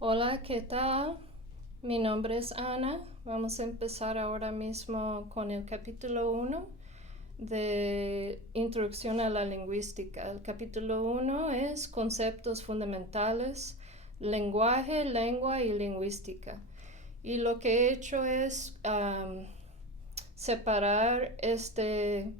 Hola, ¿qué tal? Mi nombre es Ana. Vamos a empezar ahora mismo con el capítulo 1 de Introducción a la Lingüística. El capítulo 1 es Conceptos Fundamentales, Lenguaje, Lengua y Lingüística. Y lo que he hecho es separar este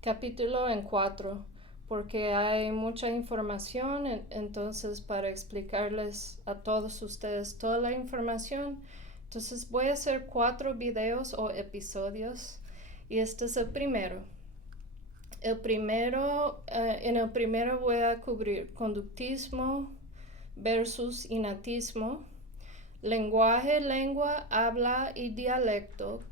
capítulo en 4 porque hay mucha información, entonces para explicarles a todos ustedes toda la información, entonces voy a hacer 4 videos o episodios y este es el primero. En el primero voy a cubrir conductismo versus innatismo, lenguaje, lengua, habla y dialecto,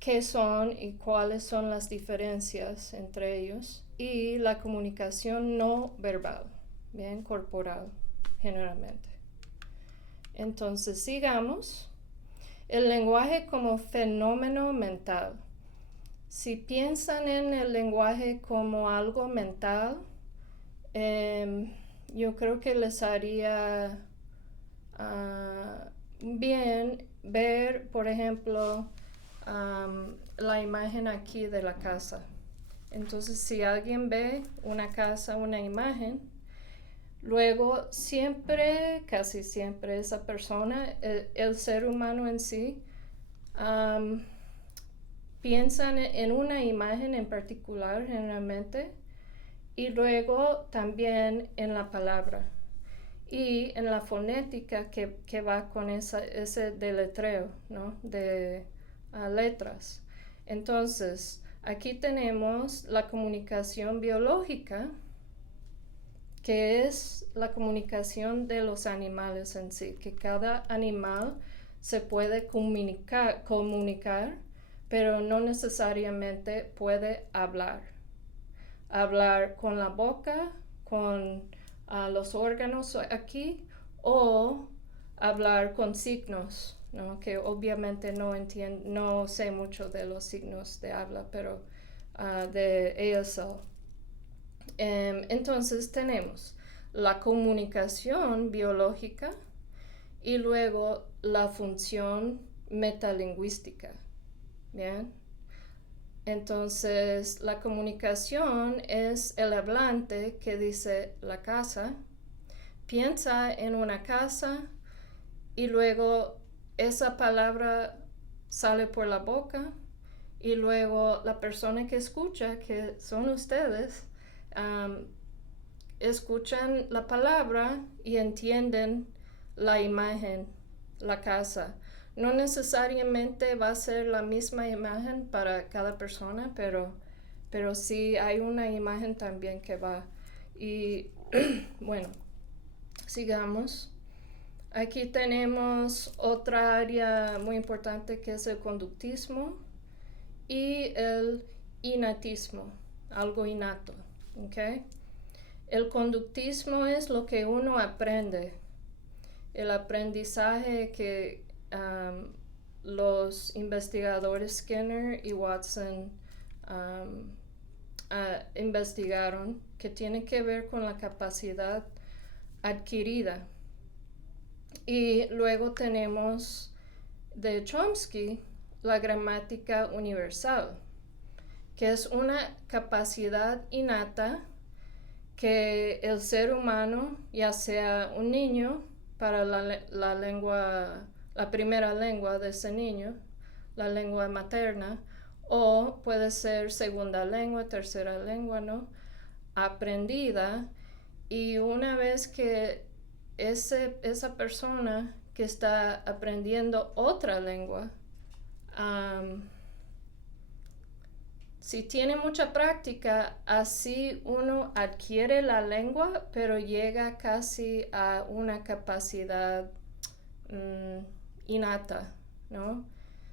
qué son y cuáles son las diferencias entre ellos, y la comunicación no verbal, bien, corporal, generalmente. Entonces, sigamos. El lenguaje como fenómeno mental. Si piensan en el lenguaje como algo mental, yo creo que les haría bien ver, por ejemplo, la imagen aquí de la casa. Entonces, si alguien ve una casa, una imagen, luego siempre, casi siempre, esa persona, el ser humano en sí, piensan en una imagen en particular generalmente y luego también en la palabra y en la fonética que va con ese deletreo, ¿no? De letras. Entonces, aquí tenemos la comunicación biológica, que es la comunicación de los animales en sí, que cada animal se puede comunicar, pero no necesariamente puede hablar. Hablar con la boca, con los órganos aquí, o hablar con signos, ¿no? Que obviamente no sé mucho de los signos de habla, pero de ASL. Entonces tenemos la comunicación biológica y luego la función metalingüística. Bien. Entonces, la comunicación es el hablante que dice la casa, piensa en una casa y luego esa palabra sale por la boca y luego la persona que escucha, que son ustedes, escuchan la palabra y entienden la imagen, la casa. No necesariamente va a ser la misma imagen para cada persona, pero sí hay una imagen también que va. Y bueno, sigamos. Aquí tenemos otra área muy importante que es el conductismo y el innatismo, algo innato. ¿Okay? El conductismo es lo que uno aprende, el aprendizaje que los investigadores Skinner y Watson investigaron, que tiene que ver con la capacidad adquirida. Y luego tenemos de Chomsky la gramática universal, que es una capacidad innata que el ser humano, ya sea un niño, para la lengua, la primera lengua de ese niño, la lengua materna, o puede ser segunda lengua, tercera lengua, ¿no? Aprendida, y una vez que esa persona que está aprendiendo otra lengua, si tiene mucha práctica, así uno adquiere la lengua, pero llega casi a una capacidad innata, ¿no?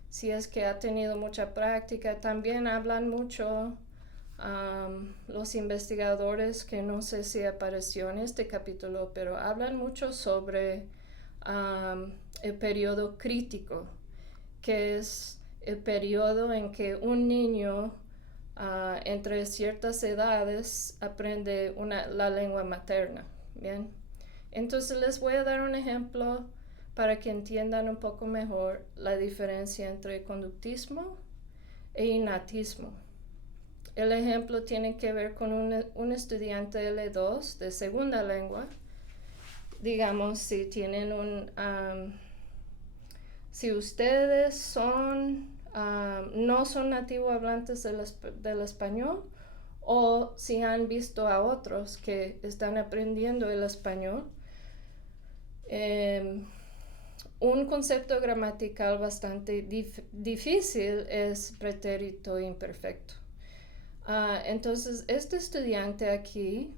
Si es que ha tenido mucha práctica, también hablan mucho los investigadores, que no sé si apareció en este capítulo, pero hablan mucho sobre el periodo crítico, que es el periodo en que un niño entre ciertas edades aprende la lengua materna, ¿bien? Entonces les voy a dar un ejemplo para que entiendan un poco mejor la diferencia entre conductismo e innatismo. El ejemplo tiene que ver con un estudiante L2 de segunda lengua. Digamos, si tienen si ustedes no son nativo hablantes del español, o si han visto a otros que están aprendiendo el español, un concepto gramatical bastante difícil es pretérito imperfecto. Entonces, este estudiante aquí,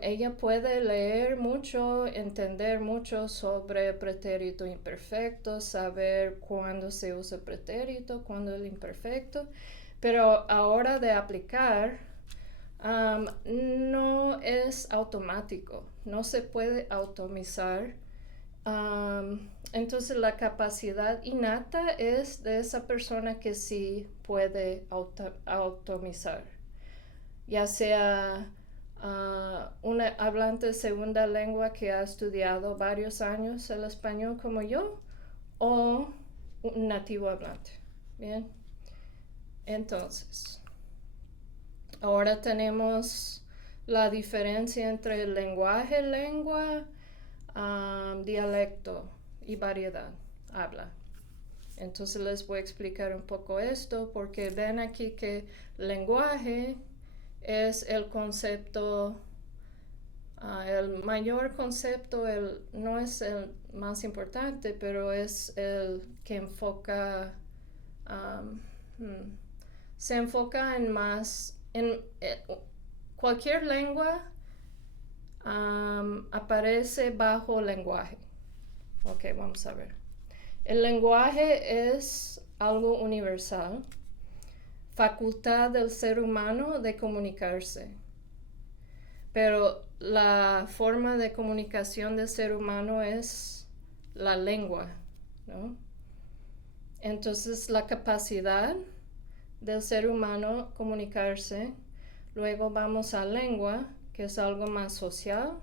ella puede leer mucho, entender mucho sobre pretérito imperfecto, saber cuándo se usa pretérito, cuándo el imperfecto, pero a hora de aplicar, no es automático, no se puede automizar. Entonces la capacidad innata es de esa persona que sí puede automizar, ya sea un hablante de segunda lengua que ha estudiado varios años el español como yo, o un nativo hablante. Bien, entonces ahora tenemos la diferencia entre lenguaje, lengua, dialecto y variedad, habla. Entonces les voy a explicar un poco esto porque ven aquí que lenguaje es el concepto, el mayor concepto, no es el más importante, pero es el que enfoca, se enfoca en más, cualquier lengua aparece bajo lenguaje. Ok, vamos a ver. El lenguaje es algo universal, facultad del ser humano de comunicarse. Pero la forma de comunicación del ser humano es la lengua, ¿no? Entonces la capacidad del ser humano comunicarse, luego vamos a lengua, que es algo más social,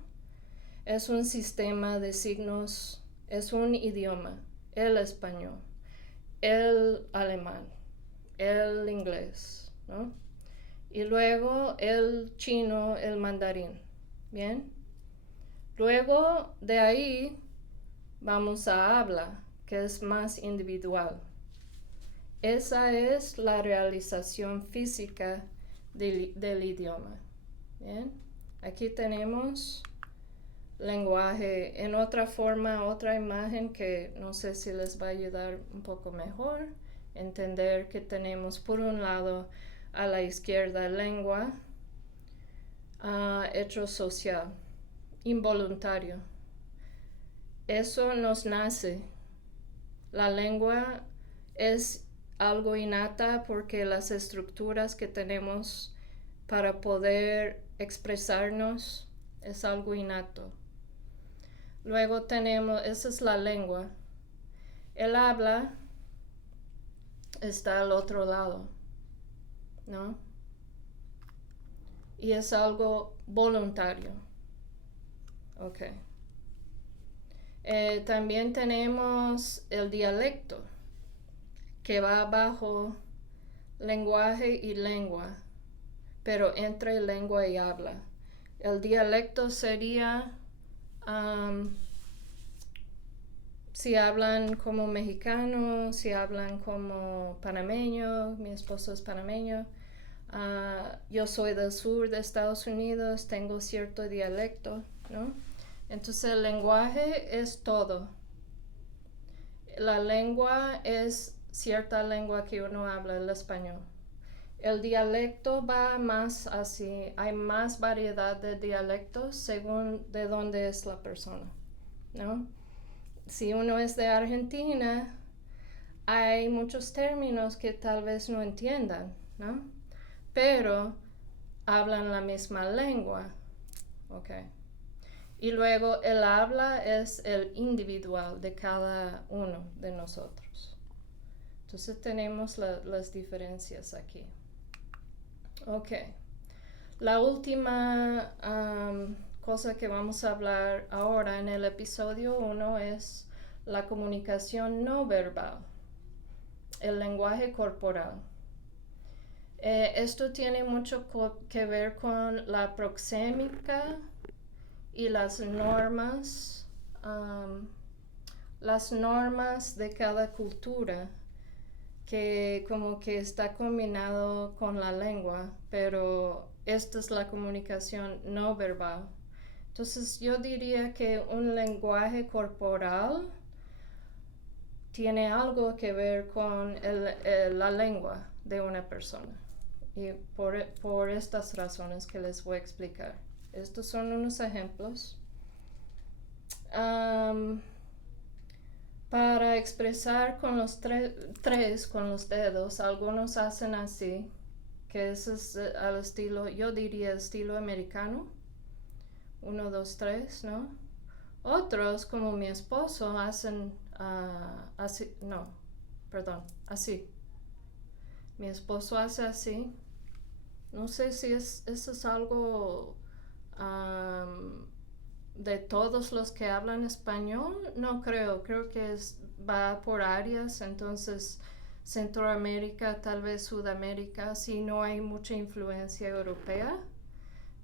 es un sistema de signos, es un idioma, el español, el alemán, el inglés, ¿no? Y luego el chino, el mandarín, ¿bien? Luego de ahí vamos a habla, que es más individual. Esa es la realización física del idioma, ¿bien? Aquí tenemos lenguaje en otra forma, otra imagen que no sé si les va a ayudar un poco mejor. Entender que tenemos por un lado a la izquierda lengua, hecho social, involuntario. Eso nos nace. La lengua es algo innata porque las estructuras que tenemos para poder expresarnos es algo innato. Luego tenemos, esa es la lengua. El habla está al otro lado, ¿no? Y es algo voluntario. Ok. También tenemos el dialecto, que va bajo lenguaje y lengua, pero entre lengua y habla. El dialecto sería si hablan como mexicano, si hablan como panameño, mi esposo es panameño, yo soy del sur de Estados Unidos, tengo cierto dialecto, ¿no? Entonces el lenguaje es todo. La lengua es cierta lengua que uno habla, el español. El dialecto va más así, hay más variedad de dialectos según de dónde es la persona, ¿no? Si uno es de Argentina, hay muchos términos que tal vez no entiendan, ¿no? Pero hablan la misma lengua, ¿ok? Y luego el habla es el individual de cada uno de nosotros. Entonces tenemos las diferencias aquí. Ok. La última cosa que vamos a hablar ahora en el episodio 1 es la comunicación no verbal, el lenguaje corporal. Esto tiene mucho que ver con la proxémica y las normas de cada cultura, que como que está combinado con la lengua, pero esta es la comunicación no verbal. Entonces yo diría que un lenguaje corporal tiene algo que ver con la lengua de una persona. Y por estas razones que les voy a explicar. Estos son unos ejemplos. Para expresar con los tres con los dedos, algunos hacen así, que ese es al estilo, yo diría estilo americano. 1, 2, 3, ¿no? Otros, como mi esposo, hacen así, no, perdón, así. Mi esposo hace así. No sé si eso es algo de todos los que hablan español. No creo que va por áreas. Entonces Centroamérica, tal vez Sudamérica, sí no hay mucha influencia europea,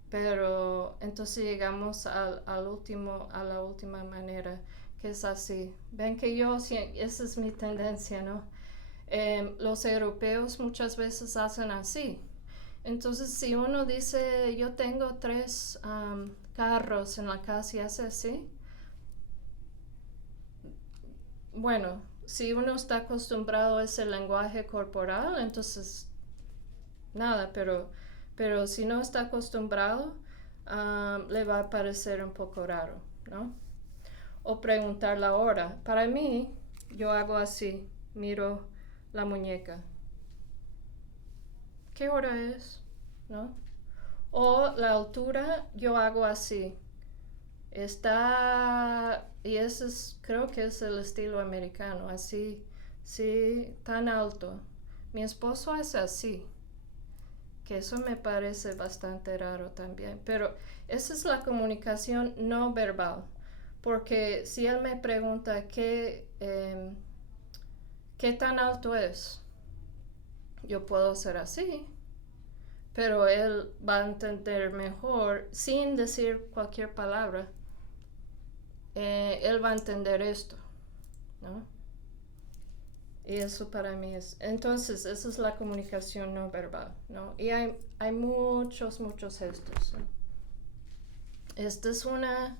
pero entonces llegamos a la última manera, que es así. Ven que esa es mi tendencia, ¿no? Los europeos muchas veces hacen así. Entonces, si uno dice, yo tengo 3 carros en la casa y hace así, bueno, si uno está acostumbrado a ese lenguaje corporal, entonces nada, pero si no está acostumbrado, le va a parecer un poco raro, ¿no? O preguntar la hora. Para mí, yo hago así, miro la muñeca. ¿Qué hora es? ¿No? O la altura, yo hago así. Y ese creo que es el estilo americano, así, sí, tan alto. Mi esposo hace así, que eso me parece bastante raro también. Pero esa es la comunicación no verbal, porque si él me pregunta qué tan alto es, yo puedo hacer así, pero él va a entender mejor sin decir cualquier palabra. Él va a entender esto, ¿no? Y eso para mí entonces esa es la comunicación no verbal, ¿no? Y hay muchos gestos, ¿no? Esta es una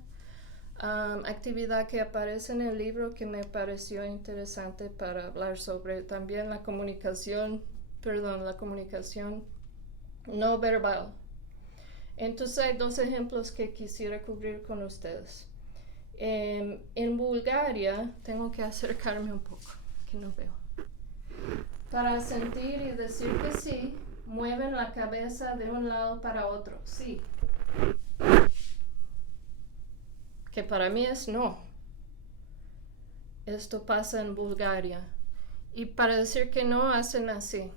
actividad que aparece en el libro que me pareció interesante para hablar sobre también la comunicación no verbal. Entonces hay 2 ejemplos que quisiera cubrir con ustedes. En Bulgaria, tengo que acercarme un poco, que no veo. Para sentir y decir que sí, mueven la cabeza de un lado para otro, sí. Que para mí es no. Esto pasa en Bulgaria. Y para decir que no, hacen así.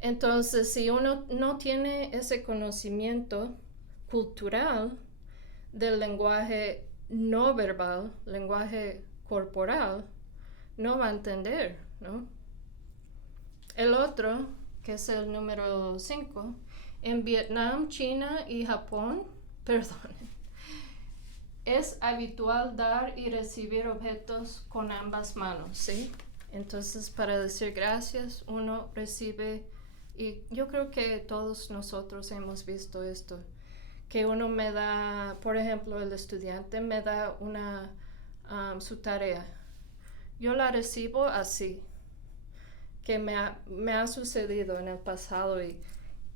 Entonces, si uno no tiene ese conocimiento cultural del lenguaje no verbal, lenguaje corporal, no va a entender, ¿no? El otro, que es el número 5, en Vietnam, China y Japón, es habitual dar y recibir objetos con ambas manos, ¿sí? Entonces, para decir gracias, uno recibe, y yo creo que todos nosotros hemos visto esto, que uno me da, por ejemplo, el estudiante me da su tarea. Yo la recibo así, que me ha sucedido en el pasado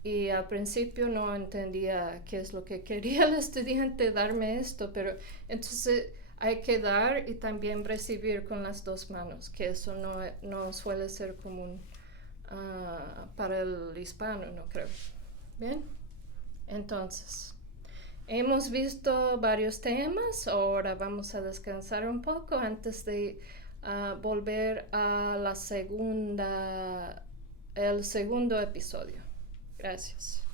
y al principio no entendía qué es lo que quería el estudiante darme esto, pero entonces hay que dar y también recibir con las 2 manos, que eso no suele ser común para el hispano, no creo. Bien, entonces hemos visto varios temas. Ahora vamos a descansar un poco antes de volver a el segundo episodio. Gracias.